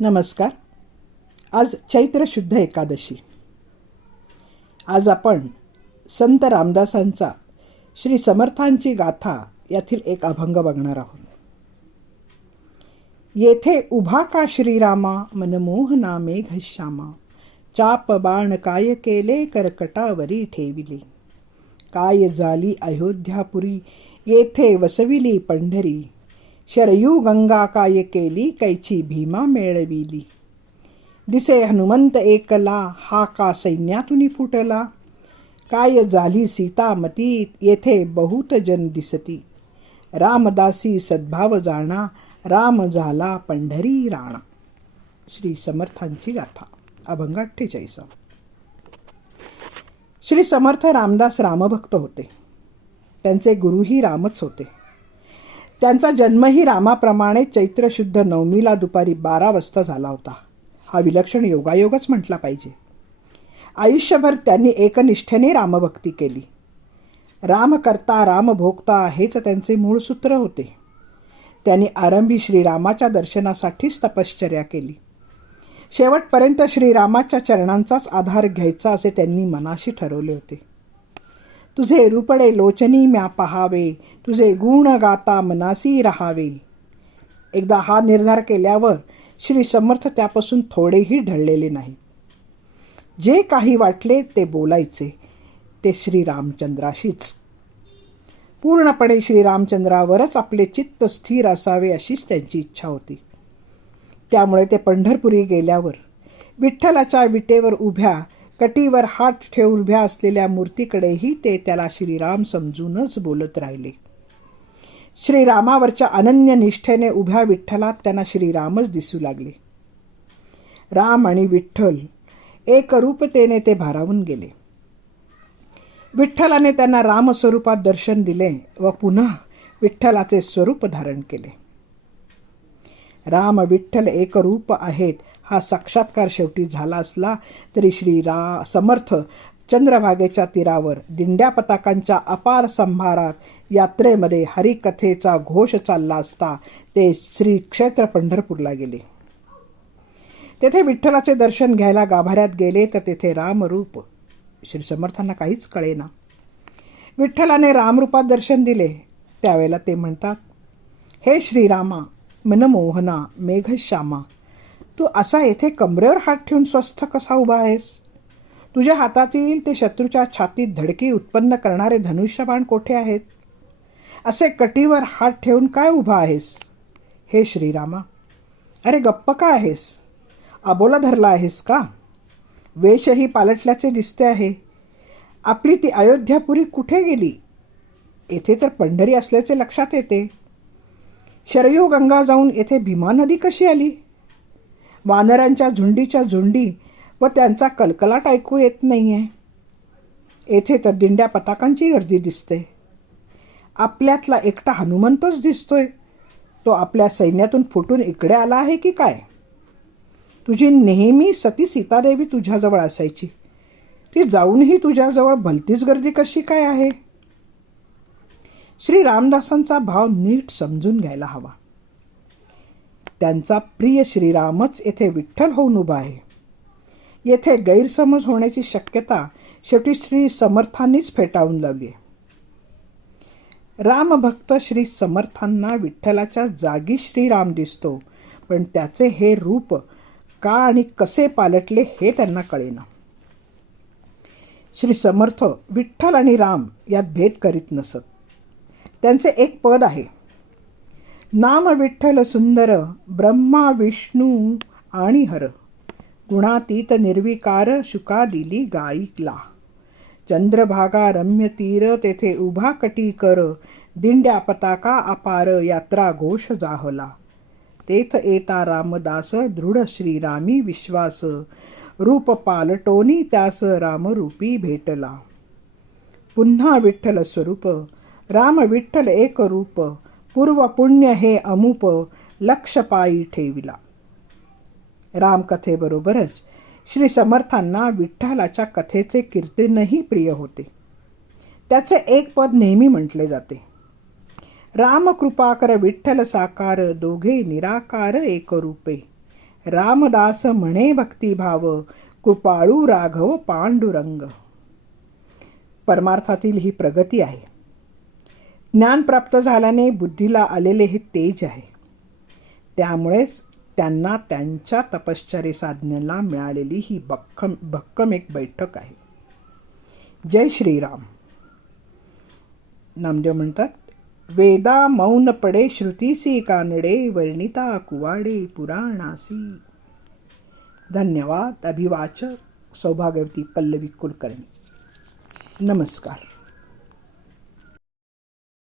नमस्कार. आज चैत्र शुद्ध एकादशी. आज आपण संत रामदासांचा श्री समर्थांची गाथा यातील एक अभंग बघणार आहोत. येथे उभा का श्रीरामा मनमोहना मेघश्यामा चाप बाण काय केले करकटावरी ठेविले. काय झाली अयोध्यापुरी येथे वसविली पंढरी. शरयू गंगा काय केली कैची भीमा मेळविली दिसे हनुमंत एकला हा का सैन्यातून फुटला काय झाली सीतामती येथे बहुत जन दिसती रामदासी सद्भाव जाणा राम झाला पंढरी राणा श्री समर्थांची गाथा अभंग अठ्ठेचाळीस श्री समर्थ रामदास रामभक्त होते त्यांचे गुरुही रामच होते त्यांचा जन्मही रामाप्रमाणे चैत्र शुद्ध नवमीला दुपारी बारा वाजता झाला होता. हा विलक्षण योगायोगच म्हटला पाहिजे. आयुष्यभर त्यांनी एकनिष्ठेने रामभक्ती केली. राम करता राम भोगता हेच त्यांचे मूळ सूत्र होते. त्यांनी आरंभी श्रीरामाच्या दर्शनासाठीच तपश्चर्या केली. शेवटपर्यंत श्रीरामाच्या चरणांचाच आधार घ्यायचा असे त्यांनी मनाशी ठरवले होते. तुझे रुपडे लोचनी म्या पहावे तुझे गुण गाता मनासी राहावे. एकदा हा निर्धार केल्यावर श्री समर्थ त्यापासून थोडेही ढळलेले नाही जे काही वाटले ते बोलायचे ते श्रीरामचंद्राशीच पूर्णपणे श्रीरामचंद्रावरच आपले चित्त स्थिर असावे अशीच त्यांची इच्छा होती. त्यामुळे ते पंढरपुरी गेल्यावर विठ्ठलाच्या विटेवर उभ्या कटीवर हात ठेवून उभ्या असलेल्या मूर्तीकडेही ते त्याला श्रीराम समजूनच बोलत राहिले. श्रीरामावरच्या अनन्य निष्ठेने उभ्या विठ्ठलात त्यांना श्रीरामच दिसू लागले. राम आणि विठ्ठल एकरूपतेने ते भारावून गेले. विठ्ठलाने त्यांना रामस्वरूपात दर्शन दिले व पुन्हा विठ्ठलाचे स्वरूप धारण केले. राम विठ्ठल एकरूप आहेत हा साक्षात्कार शेवटी झाला असला तरी श्री रा समर्थ चंद्रभागेच्या तीरावर दिंड्या पताकांच्या अपार संभारात यात्रेमध्ये हरिकथेचा घोष चालला असता ते श्री क्षेत्र पंढरपूरला गेले. तेथे विठ्ठलाचे दर्शन घ्यायला गाभाऱ्यात गेले तर तेथे रामरूप. श्री समर्थांना काहीच कळेना. विठ्ठलाने रामरूपात दर्शन दिले. त्यावेळेला ते म्हणतात हे श्रीरामा मनमोहना मेघश्यामा तू असा येथे कमरेवर हात ठेवून स्वस्थ कसा उभा आहेस? तुझ्या हातातील ते शत्रूच्या छातीत धडकी उत्पन्न करणारे धनुष्यबाण कोठे आहेत? असे कटीवर हात ठेवून काय उभा आहेस? हे श्रीरामा अरे गप्प का आहेस? आबोला धरला आहेस का? वेशही पालटल्याचे दिसते आहे. आपली ती अयोध्यापुरी कुठे गेली? येथे तर पंढरी असल्याचे लक्षात येते. शरयू गंगा जाऊन येथे भीमा नदी कशी आली? वानरांच्या झुंडीच्या झुंडी व त्यांचा कलकलाट ऐकू येत नाही आहे येथे तर दिंड्या पताकांची गर्दी दिसते. आपल्यातला एकटा हनुमंतच दिसतोय. तो आपल्या सैन्यातून फुटून इकडे आला आहे की काय? तुझी नेहमी सती सीतादेवी तुझ्याजवळ असायची. ती जाऊनही तुझ्याजवळ भलतीच गर्दी कशी काय आहे? श्री रामदासांचा भाव नीट समजून घ्यायला हवा. त्यांचा प्रिय श्रीरामच येथे विठ्ठल होऊन उभा आहे. येथे गैरसमज होण्याची शक्यता शेवटी श्री समर्थांनीच फेटाळून लावली रामभक्त श्री समर्थांना विठ्ठलाच्या जागी श्रीराम दिसतो पण त्याचे हे रूप का आणि कसे पालटले हे त्यांना कळेना. श्री समर्थ विठ्ठल आणि राम यात भेद करीत नसत. त्यांचे एक पद आहे नाम विठ्ठल सुंदर ब्रह्मा विष्णू आणि हर गुणातीत निर्विकार शुका दिली गाईला चंद्रभागा रम्य तीर तेथे उभा कटी कर दिंड्या पताका अपार यात्रा घोष जाहला. तेथ येता रामदास दृढ श्रीरामी विश्वास. रूप पालटोनी त्यास रामरूपी भेटला. पुन्हा विठ्ठल स्वरूप राम विठ्ठल एक रूप. पूर्व पुण्य हे अमुप लक्ष पायी ठेविला. रामकथेबरोबरच श्री समर्थांना विठ्ठलाच्या कथेचे कीर्तनही प्रिय होते. त्याचे एक पद नेहमी म्हटले जाते. राम विठ्ठल साकार दोघे निराकार एक रूपे रामदास म्हणे भक्तिभाव कृपाळू राघव पांडुरंग. परमार्थातील ही प्रगती आहे. ज्ञान प्राप्त झाल्याने बुद्धीला आलेले हे तेज आहे. त्यामुळेच त्यांना त्यांच्या तपश्चर्य साधनेला मिळालेली ही भक्कम भक्कम एक बैठक आहे. जय श्रीराम. नामदेव म्हणतात वेदा मौन पडे श्रुतीसी कानडे वर्णिता कुवाडे पुराणासी. धन्यवाद. अभिवाचक सौभाग्यवती पल्लवी कुलकर्णी. नमस्कार.